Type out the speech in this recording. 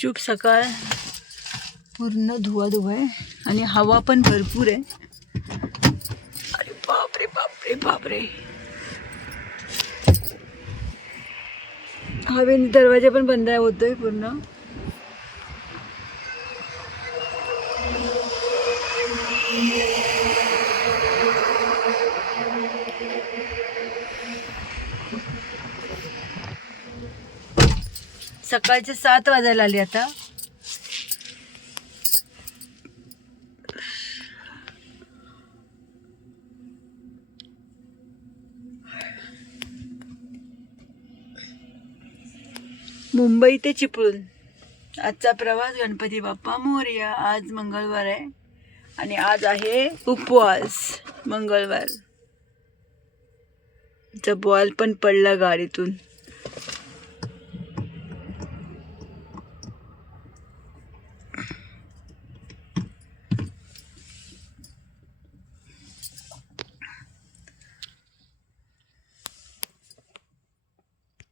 शुभ सकाळ. पूर्ण धुवा धुवा आहे आणि हवा पण भरपूर आहे. अरे बापरे बापरे बापरे. हवेने दरवाजा पण बंद होतोय पूर्ण. सकाळचे सात वाजायला आले आता. मुंबई ते चिपळूण. आजचा प्रवास गणपती बाप्पा मोर्या. आज मंगळवार आहे आणि आज आहे उपवास मंगळवार. चा बॉल पण पडला गाडीतून.